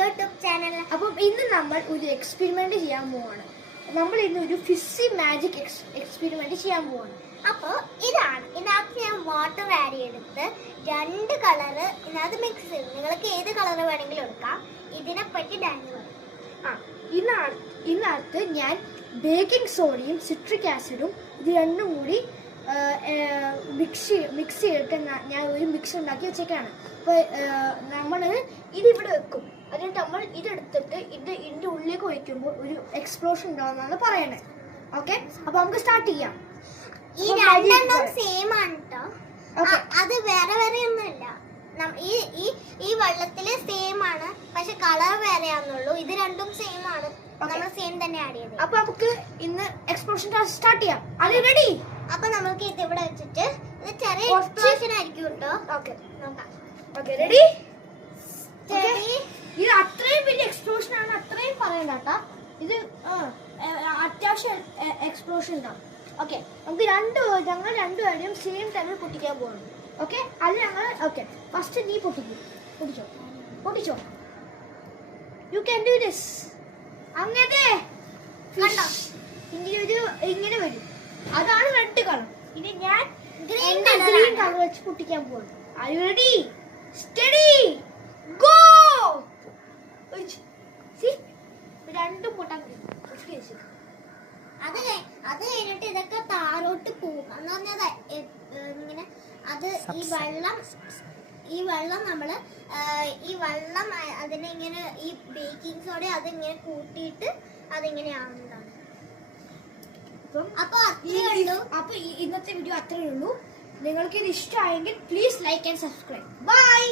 YouTube channel. അപ്പം ഇന്ന് നമ്മൾ ഒരു എക്സ്പെരിമെന്റ് ചെയ്യാൻ പോവാണ്. നമ്മൾ ഇന്ന് ഒരു ഫിസ്സി മാജിക് എക്സ്പെരിമെന്റ് ചെയ്യാൻ പോവാണ്. അപ്പോൾ ഇതാണ്, ഇതിനകത്ത് ഞാൻ വാട്ടർ ആഡ് ചെയ്തെടുത്ത് 2 കളറ് ഇതിനകത്ത് മിക്സ് ചെയ്തു. നിങ്ങൾക്ക് ഏത് കളർ വേണമെങ്കിലും എടുക്കാം. ഇതിനെപ്പറ്റി ഡാനി പറയും. ഇതിനകത്ത് ഞാൻ ബേക്കിംഗ് സോഡയും സിട്രിക് ആസിഡും ഇത് രണ്ടും കൂടി മിക്സ് ചെയ്തിട്ട് ഞാൻ ഒരു മിക്സ് ഉണ്ടാക്കി വെച്ചേക്കാണ്. അപ്പോൾ നമ്മൾ ഇതിവിടെ വെക്കും. അതിന് നമ്മൾ ഇതെടുത്തിട്ട് ഇതിൻ്റെ ഉള്ളിലേക്ക് ഒഴിക്കുമ്പോൾ ഒരു എക്സ്പ്ലോഷൻ ഉണ്ടാവുന്നതാണ് പറയണേ. ഓക്കെ, അപ്പോൾ നമുക്ക് സ്റ്റാർട്ട് ചെയ്യാം. ഈ രണ്ടെണ്ണം സെയിം ആണ് കേട്ടോ. അത് വേറെ വേറെ ഒന്നുമില്ല. ഈ വെള്ളത്തില് സെയിം ആണ്, പക്ഷെ കളർ വേറെയാന്നുള്ളൂ. ഇത് രണ്ടും സെയിം ആണ്, നമ്മൾ സെയിം തന്നെ ആഡ് ചെയ്തത്. അപ്പൊ നമുക്ക് ഇന്ന് എക്സ്പ്ലോഷൻ സ്റ്റാർട്ട് ചെയ്യാം. അത് റെഡി? അപ്പൊ നമുക്ക് ഇത് ഇവിടെ വെച്ചിട്ട് ഇത് ചെറിയ എക്സ്പ്ലോഷൻ ആയിരിക്കും കേട്ടോ. ഓക്കെ, നോക്കാം. Okay, ready? ഇത് അത്രയും വലിയ എക്സ്പ്ലോഷൻ ആണ്, അത്രയും പറയണ്ട കേട്ടാ. ഇത് അത്യാവശ്യം എക്സ്പ്ലോഷൻ ഉണ്ടാവും. ഓക്കെ, നമുക്ക് ഞങ്ങൾ രണ്ടുപേരും സെയിം ടൈമിൽ പൊട്ടിക്കാൻ പോകുന്നു. ഓക്കെ, അത് ഞങ്ങൾ ഓക്കെ ഫസ്റ്റ് നീ പൊട്ടിച്ചോ. You can do this. അങ്ങനെ ഇങ്ങനെ വരും. അതാണ് റെഡ് കളർ. ഇനി ഞാൻ ഗ്രീൻ കളർ വെച്ച് പൊട്ടിക്കാൻ പോകുന്നു. Are you ready? Study go. രണ്ടും പൊട്ടാൻ അത് കഴിഞ്ഞിട്ട് ഇതൊക്കെ താഴോട്ട് പോകും. എന്ന് പറഞ്ഞാൽ ഇങ്ങനെ അത് ഈ വെള്ളം നമ്മള് ഈ വെള്ളം അതിനിങ്ങനെ ഈ ബേക്കിംഗ് സോഡ അതിങ്ങനെ കൂട്ടിയിട്ട് അതിങ്ങനെ ആവുന്നതാണ്. അപ്പൊ ഇന്നത്തെ വീഡിയോ അത്രയേ ഉള്ളൂ. നിങ്ങൾക്ക് ഇത് ഇഷ്ടമായെങ്കിൽ please like and subscribe. By.